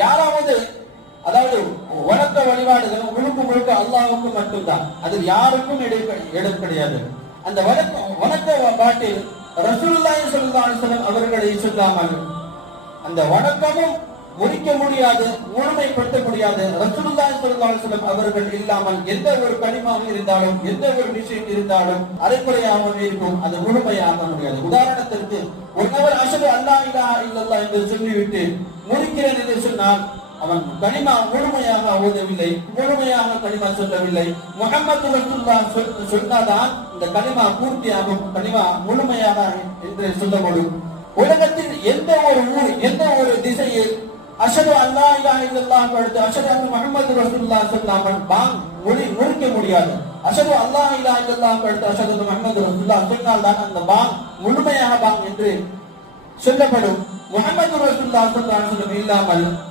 யாராவது அதாவது வணக்க வழிபாடுகள் முழுக்க முழுக்க அல்லாவுக்கு மட்டும்தான். அதில் யாருக்கும் இடம் கிடையாது. அந்த வணக்க வணக்க பாட்டில் ரசூல்லாய் சொல்லுதான் அவர்களை சொல்லாமல் அந்த வணக்கமும் முடிக்க முடியாது முழுமைப்படுத்த முடியாது. ரசூலுல்லாஹி ஸல்லல்லாஹு அலைஹி வஸல்லம் அவர்கள் இல்லாமல் எந்த ஒரு கனிமாவும் இருந்தாலும் எந்த ஒரு விஷயம் இருந்தாலும் அரைக்குறையாகவே இருக்கும். அது முழுமையாக முடியாது. உதாரணத்திற்கு ஒரு நபர் அல்லா இல்லா இல்லல்லா என்று சொல்லிவிட்டு முடிக்கிறேன் என்று சொன்னால் அவன் கனிமா முழுமையாக ஓதவில்லை முழுமையாக கனிமா சொல்லவில்லை. முகமது ரசூலுல்லாஹ் சொன்னாதான் இந்த கனிமா பூர்த்தியாகும் கனிமா முழுமையாக என்று சொல்ல முடியும் உலகத்தில் எந்த ஒரு ஊர் எந்த ஒரு திசையில் அஷது அல்லா இல்லா இல்லல்லா அடுத்து அஷது அன் முஹம்மது ரசூலுல்லாஹ் சொல்லாமல் பாங் மொழி முறிக்க முடியாது. அஷது அல்லா இல்லா இல்லல்லா அடுத்து அஷது முகமது முஹம்மது ரசூலுல்லாஹ் சொன்னால் தான் அந்த பாங் முழுமையாக பாங் என்று சொல்லப்படும் முஹம்மது ரசூலுல்லாஹ் ஸல்லல்லாஹு அலைஹி வஸல்லம் இல்லாமல்